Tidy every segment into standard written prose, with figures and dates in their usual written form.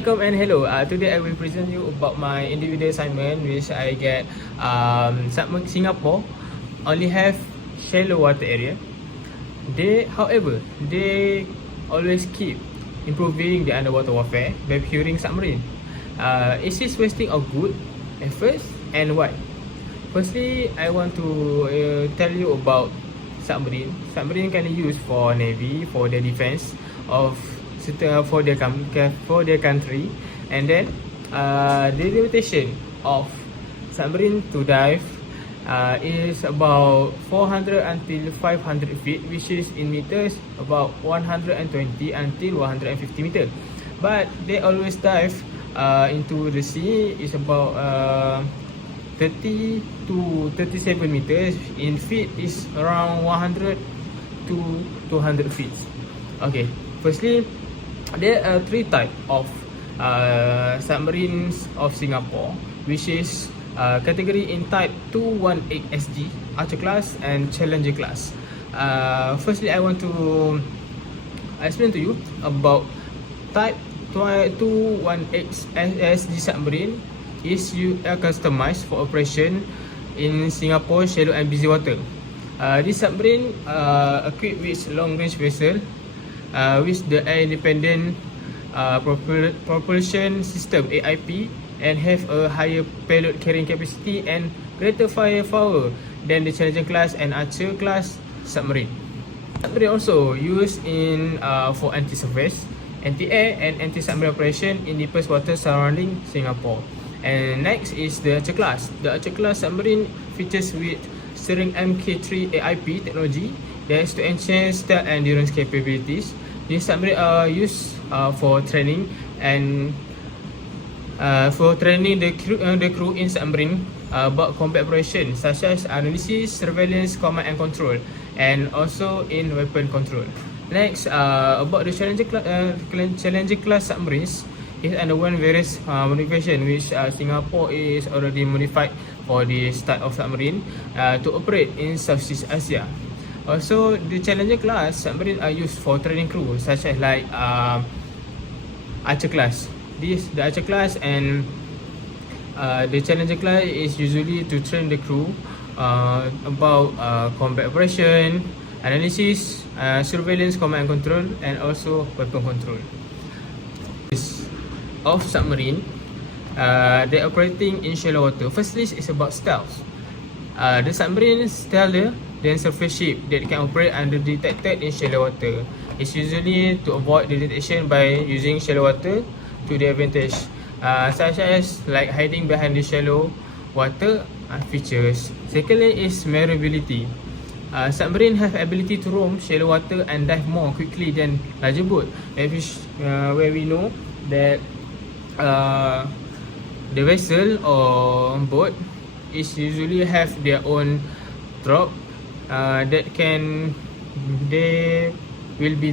Welcome and hello. Today I will present you about my individual assignment which I get. Singapore only have shallow water area. However, they always keep improving the underwater warfare by procuring submarine. Is this wasting of good efforts and why? Firstly, I want to tell you about submarine. Submarine can be used for navy for the defense of for their country, and then the limitation of submarine to dive is about 400 until 500 feet, which is in meters about 120 until 150 meters. But they always dive into the sea is about 30 to 37 meters. In feet is around 100 to 200 feet. Okay, firstly, there are three types of submarines of Singapore, which is category in type 218 SG, Archer class and Challenger class. Firstly, I want to explain to you about type 218 SG submarine is customized for operation in Singapore shallow and busy water. This submarine equipped with long-range vessel with the air independent propulsion system AIP, and have a higher payload carrying capacity and greater firepower than the Challenger class and Archer class submarine. Submarine also used in for anti-surface, anti-air and anti-submarine operation in deepest water surrounding Singapore. And next is the Archer class. The Archer class submarine features with steering MK3 AIP technology that is to enhance stealth and endurance capabilities. These submarines are used for training and for training the crew in submarine about combat operations such as analysis, surveillance, command and control, and also in weapon control. Next, about the Challenger class submarines, it underwent various modification which Singapore is already modified for this type of submarine to operate in Southeast Asia. Also, the Challenger class submarine are used for training crew such as like Archer class. The Archer class and the Challenger class is usually to train the crew about combat operation, analysis, surveillance, command and control, and also weapon control. Of submarine, they're operating in shallow water. Firstly, is about stealth. The submarine stealthier than surface ship that can operate undetected in shallow water. It's usually to avoid the detection by using shallow water to their advantage, such as like hiding behind the shallow water features. Secondly is maneuverability. Submarine have ability to roam shallow water and dive more quickly than larger boat, where we know that the vessel or boat is usually have their own drop that can they will be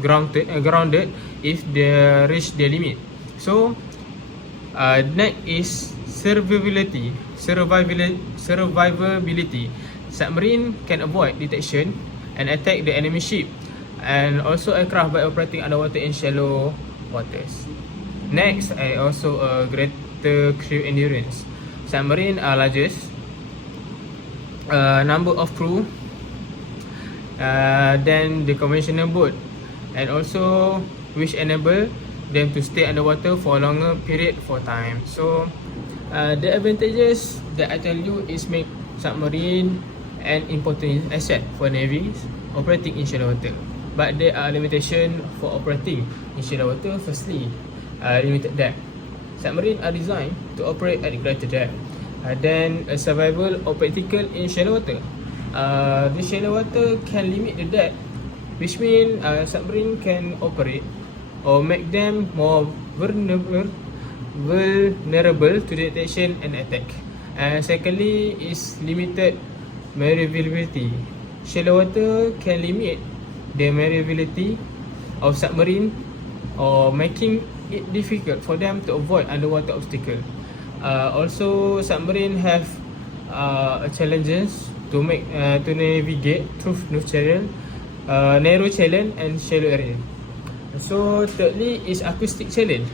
grounded if they reach their limit. So next is survivability. Submarine can avoid detection and attack the enemy ship and also aircraft by operating underwater in shallow waters. Next, also a greater crew endurance. Submarine are largest number of crew than the conventional boat, and also which enable them to stay underwater for a longer period for time. So the advantages that I tell you is make submarine an important asset for navies operating in shallow water. But there are limitations for operating in shallow water. Firstly, limited depth. Submarines are designed to operate at greater depth. Then a survival of practical in shallow water. The shallow water can limit the depth, which means submarine can operate or make them more vulnerable to detection and attack. And secondly is limited maneuverability. Shallow water can limit the maneuverability of submarine or making it difficult for them to avoid underwater obstacles. Also, submarine have challenges to navigate through new channel narrow channel and shallow area. So thirdly is acoustic challenge.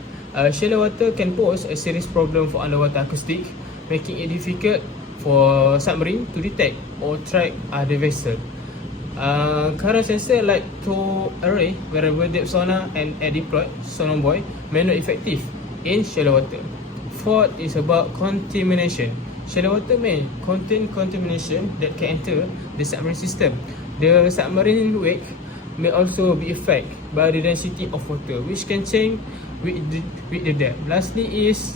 Shallow water can pose a serious problem for underwater acoustic, making it difficult for submarine to detect or track other vessel. Current sensor like tow array, variable depth sonar and air deployed sonar buoy may not effective in shallow water. Fourth is about contamination. Shallow water may contain contamination that can enter the submarine system. The submarine wake may also be affected by the density of water, which can change with the depth. Lastly is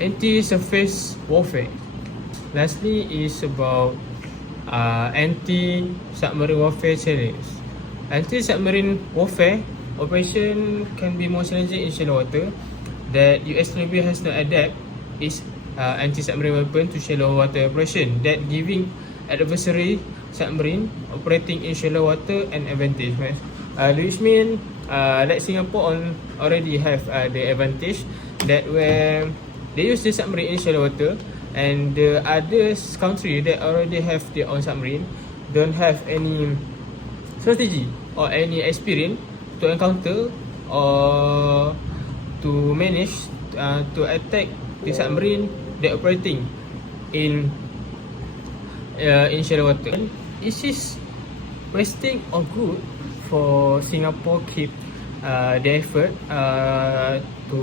anti-surface warfare. Lastly is about anti-submarine warfare challenge. Anti-submarine warfare operation can be more challenging in shallow water. That US Navy has not adapt its anti-submarine weapon to shallow water operation, that giving adversary submarine operating in shallow water an advantage. Which means that Singapore already have the advantage that where they use the submarine in shallow water, and the other country that already have their own submarine don't have any strategy or any experience to encounter or to manage to attack the submarine that operating in shallow water. This is wasting of good for Singapore keep the effort to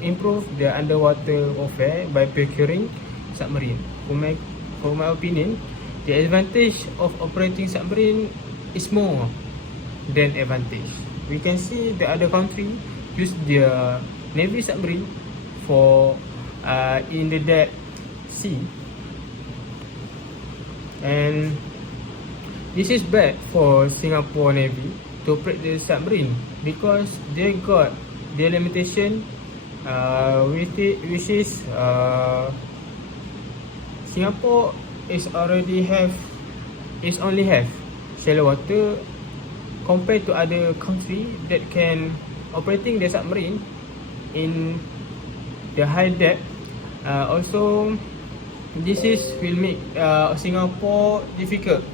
improve the underwater warfare by procuring submarine. For my opinion, the advantage of operating submarine is more than advantage. We can see the other country use their navy submarine for in the deep sea, and this is bad for Singapore Navy to operate the submarine because they got their limitation with it, which is Singapore only have shallow water compared to other country that can operating the submarine in the high depth. Also, this will make Singapore difficult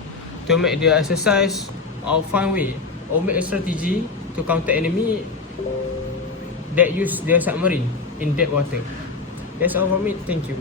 to make the exercise or find way or make a strategy to counter enemy that use their submarine in deep water. That's all from me. Thank you.